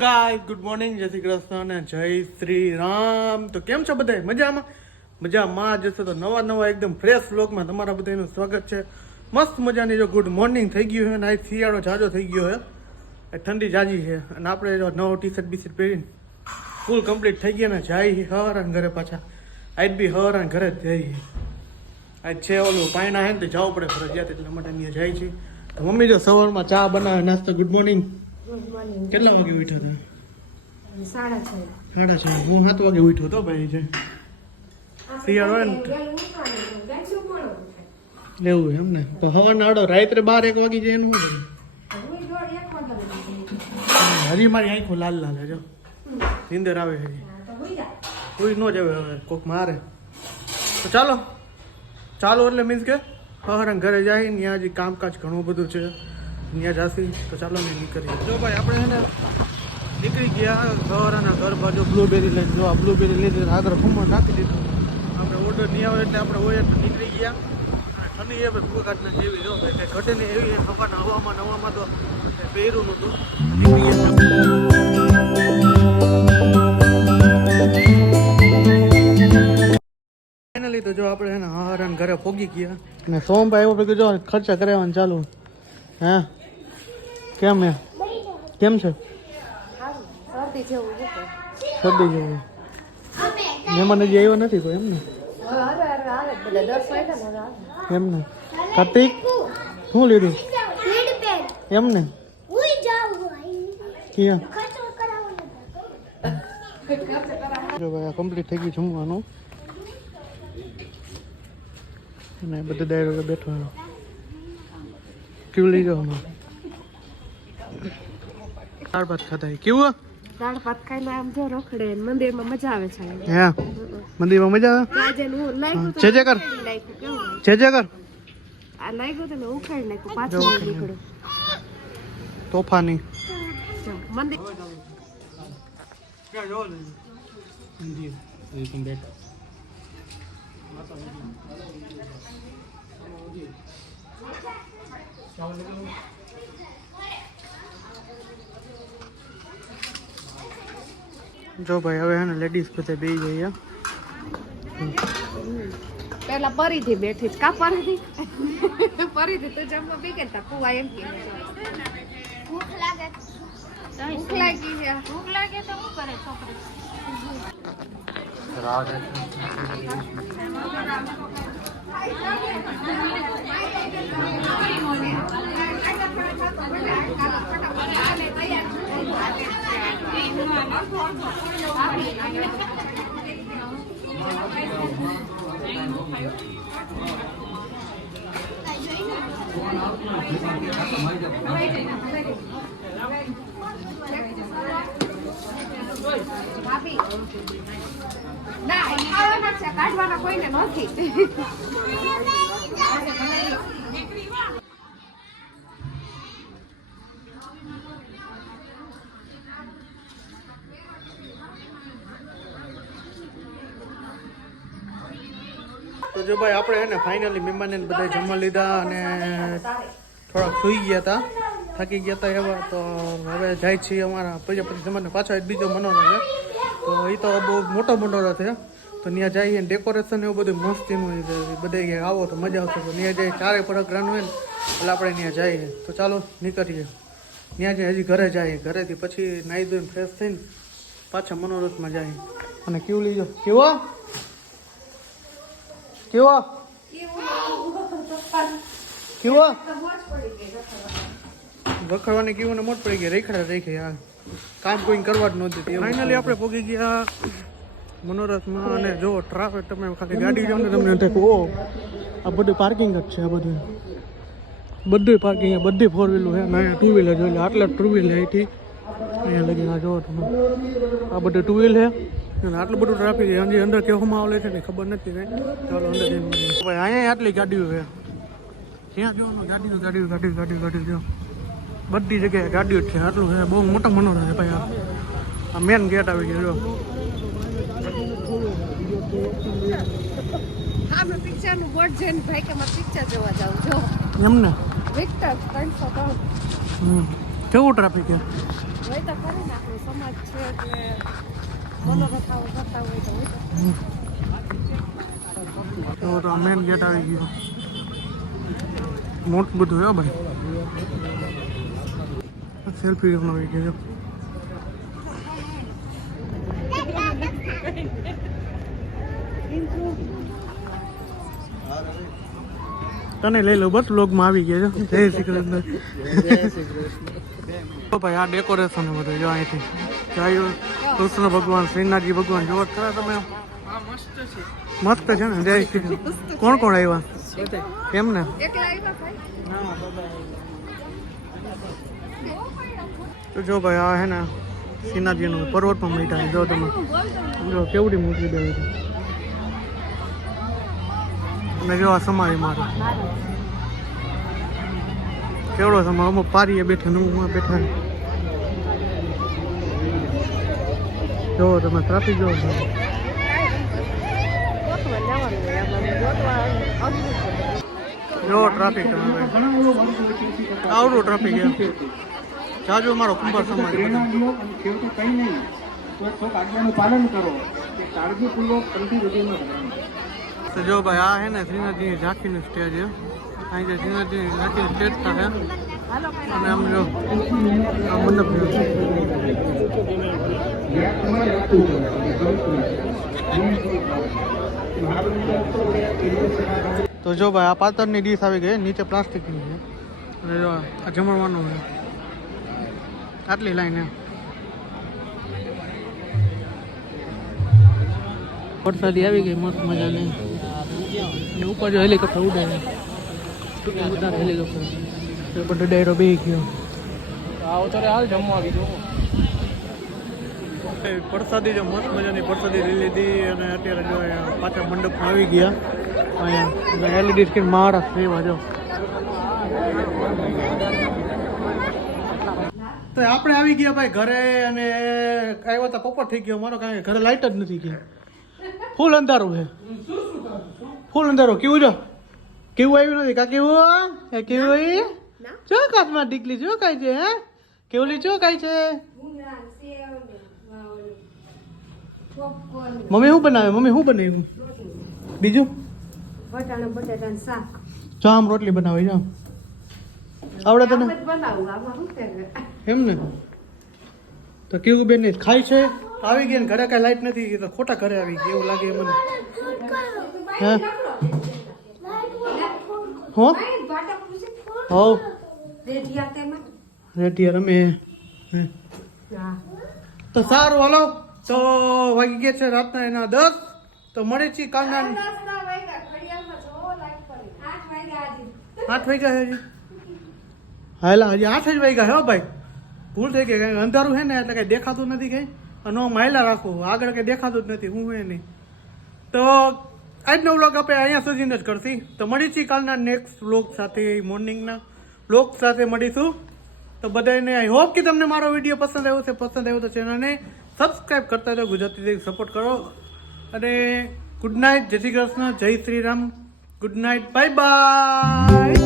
ગાય good morning જય શ્રી કૃષ્ણ અને જય શ્રી રામ. તો કેમ છો બધા મજામાં? મજામાં જશે તો નવા નવા એકદમ ફ્રેશ વ્લોગમાં તમારા બધાનું સ્વાગત છે. મસ્ત મજાની જો ગુડ મોર્નિંગ થઈ ગયું છે અને આજ શિયાળો જાજો થઈ ગયો છે. એ ઠંડી જાજી છે અને આપણે જો નવો ટી શર્ટ બી શર્ટ પહેરીને ફૂલ કમ્પ્લીટ થઈ ગયા ને જાય હર અને ઘરે પાછા. આજ બી હર અને ઘરે જ જઈએ આજ છે ઓલું પાયણા હે ને તો જવું પડે ફરજિયાત એટલા માટે અહીંયા જાય છે મમ્મી જો સવારમાં ચા બનાવે, નાસ્તો ગુડ મોર્નિંગ કેટલા વાગે ઉઠ્યો હતો? સાડા છ. સાડા છ. હું સાત વાગે ઉઠ્યો હતો ભાઈ છે શિયાળો હોય ને. લેવું એમ ને? તો હવાના આડો રાત્રે બાર એક વાગી જાય એનું શું? હજી મારી આંખો લાલ લાલ જો. નીંદર આવે છે હજી જા. કોઈ ન જવે હવે કોક મારે. તો ચાલો. ચાલો એટલે મીન્સ કે હરણ ઘરે જાય ત્યાં હજી કામકાજ ઘણું બધું છે. ત્યાં જાસી તો ચાલો ને નીકળીએ. જો ભાઈ આપણે છે ને નીકળી ગયા ઘર અને ઘર બાજુ બ્લુબેરી લઈને જો આ બ્લુબેરી લીધી આગળ ખુમ્મો નાખી દીધું. આપણે ઓર્ડર નહીં આવે એટલે આપણે હોય એટલે નીકળી ગયા. અને ઠંડી એ ભાઈ ફૂકાટને જેવી જો ભાઈ ઘટે ને એવી હવાના હવામાં નવામાં તો પહેરું પહેર્યું નહોતું. નીકળી ગયા ફાઇનલી તો જો આપણે એને ને ઘરે પોગી ગયા. અને સોમભાઈ આવ્યો પછી જો ખર્ચા કરાવવાનું ચાલુ. હે? કેમ હે કેમ છે? શરદી જેવું શરદી જેવું. મહેમાન હજી આવ્યો નથી કોઈ એમ ને હવે હારે હારે આવે જ બધા. દસ વાગ્યા ને હવે આવે. એમ ને કાર્તિક શું લીધું? એમ ને ક્યાં? જો ભાઈ આ કમ્પ્લીટ થઈ ગયું જમવાનું. અને બધા ડાયરો બેઠો. એનો કેવું લઈ હમણાં? દાળ ભાત ખાતા કેવું દાળ ભાત ખાઈને આમ જો રખડે મંદિરમાં મજા આવે છે. હે? મંદિરમાં મજા આવે? આજે હું લાગ્યું કર. કર. આ લાગ્યું તો મેં ઉખાડી નાખ્યું પાછું નીકળ્યું. તોફાની. જો ભાઈ હવે હે ને લેડીઝ બધે બે જઈએ. પેલા પરીથી બેઠી જ. કા પરીથી પરીથી તો જમવા બી કેતા કુવા એમ કે. ભૂખ લાગે. ભૂખ લાગી છે. ભૂખ લાગે તો શું કરે છોકરી? ભાભી ના કાઢવાના કોઈને નથી. તો જો ભાઈ આપણે એને ફાઇનલી મહેમાનને બધા જમવા લીધા અને થોડાક સુઈ ગયા હતા થાકી ગયા હતા એવા. તો હવે જાય છીએ અમારા પછી પછી જમાને પાછો એક બીજો મનોરો છે. તો એ તો બહુ મોટો મનોરથ છે. તો ત્યાં જઈએ ડેકોરેશન એવું બધું મસ્તીનું બધે આવો તો મજા આવશે. તો ત્યાં જઈએ ચારે પરગરાનું હોય ને, એટલે આપણે ત્યાં જઈએ તો ચાલો નીકળીએ. ત્યાં જઈએ હજી ઘરે જઈએ ઘરેથી પછી નાહી ધોઈને ફ્રેશ થઈને પાછા મનોરથમાં જઈએ અને કેવું લીધો? કેવો? કેવો? કેવો? રખડવાની કેવું ને મોટ પડી ગઈ. રેખડા રેખે યાર કામ કોઈ કરવા જ નહોતી ફાઇનલી આપણે પોગી ગયા. મનોરથમાં અને જો ટ્રાફિક તમે ખાલી ગાડી જાઓ ને તમને થાય. ઓ આ બધું પાર્કિંગ જ છે આ બધું. બધું પાર્કિંગ બધી ફોર વ્હીલર છે. ના ટુ વ્હીલર જોઈ લે આટલા ટુ વ્હીલર અહીંથી અહીંયા લગી આ જોવો તમે. આ બધું ટુ વ્હીલ છે. અને આટલું બધું ટ્રાફિક હજી અંદર કેવામાં આવે છે ને ખબર નથી કઈ. ચાલો અંદર જઈને ભાઈ અહીંયા આટલી ગાડીઓ છે. ત્યાં જોવાનું ગાડીઓ ગાડીઓ ગાડીઓ ગાડીઓ ગાડીઓ જો બધી જગ્યાએ ગાડીઓ જ છે. આટલું છે. બહુ મોટા મનોરંજન છે ભાઈ આ. આ મેન ગેટ આવી ગયો જો. કેવું ટ્રાફિક છે? તો તો મેન ગેટ આવી ગયો. મોટું બધું હે ભાઈ. સેલ્ફી લેવાનું આવી ગયો. તને લઈ લો, બસ લોગમાં આવી ગયા જય શ્રી કૃષ્ણ. તો ભાઈ, આ ડેકોરેશન બધું, જો અહીંથી. જય, કૃષ્ણ ભગવાન, શ્રીનાથજી ભગવાન જોવો ખરા તમે? મસ્ત છે ને, જય શ્રી કૃષ્ણ. કોણ કોણ આવ્યા કેમ ને તો જો ભાઈ, આ હે ને, શ્રીનાથજીનું પર્વતમાં મીઠા જો તમે. જો, કેવડી મૂકી દેવી જો આ સમાધિ મારો. કેવડો સમય? અમુક પારીએ બેઠા હું બેઠા જો તમે ટ્રાફિક જો છો. જો ટ્રાફિક તમે ટ્રાફિક એમ મારો કુંભાર સમાજ અને કંઈ કાળજીપૂર્વક ન કરવાનું તો જો ભાઈ, આ હે ને શ્રીનાથજીની ઝાંખીનું સ્ટેજ છે. અહીં જે શ્રીનાથજીની ઝાંખીનું સ્ટેજ થાય અને આમ જો, આ તો જો ભાઈ, આ પાતળની ડીશ આવી ગઈ, નીચે પ્લાસ્ટિકની છે. અને જો આ જમણવાનું આટલી લાઈન એમ વરસાદી આવી ગઈ મસ્ત મજાની ને ઉપર જો હેલિકોપ્ટર ઉડે છે ઉડાર હેલિકોપ્ટર. તો બધો ડાયરો બે ગયો. આવો ત્યારે હાલ જમવા આવી પરસાદી જો મસ્ત મજાની પરસાદી લઈ લીધી અને અત્યારે જો પાછા મંડપમાં આવી ગયા. અહીંયા એલઈડી સ્ક્રીન મહારાષ્ટ્ર એવા જો. તો આપણે આવી ગયા ભાઈ ઘરે અને આવ્યા હતા પોપટ થઈ ગયો. મારો કાંઈ ઘરે લાઈટ જ નથી ગઈ. ફૂલ અંધારું છે ફૂલ અંધારું. કેવું જો? કેવું આવ્યું નથી કા? કેવું હે? કેવું એ જો કાચમાં ડીકલી જો કાંઈ છે હે? કેવલી જો કાંઈ છે? મમ્મી શું બનાવે? મમ્મી શું બનાવ્યું? બીજું? વટાણા શાક. જામ રોટલી બનાવી જામ આવડે તને? જ એમ ને? તો કેવું બેન ખાય છે? આવી ગઈ ને ઘરે કાંઈ લાઈટ નથી તો ખોટા ઘરે આવી ગઈ એવું લાગે મને. હે? હો? હો? રેટિયા રમે. હે. તો સારું હલો. તો વાગી ગયા છે રાતના એના દસ. તો મળે છે કાલના. આઠ વાગ્યા હજી હજી. હાલા હજી આઠ જ વાગ્યા હો ભાઈ. ભૂલ થઈ ગઈ કાંઈ અંધારું છે ને એટલે કઈ દેખાતું નથી કઈ. અને હું માયલા રાખું. આગળ કંઈ દેખાતું જ નથી, હું એ નહીં. તો આજનો વ્લોગ આપણે અહીંયા સુધીને જ કરશી. તો મળીશી કાલના નેક્સ્ટ વ્લોગ સાથે, મોર્નિંગના. વ્લોગ સાથે મળીશું. તો બધાને આઈ હોપ કે તમને મારો વીડિયો પસંદ આવ્યો છે. પસંદ આવ્યો તો ચેનલને સબસ્ક્રાઈબ કરતા રહો ગુજરાતી સપોર્ટ કરો. અને ગુડ નાઇટ જય શ્રી કૃષ્ણ. જય Shri Ram. Good night bye bye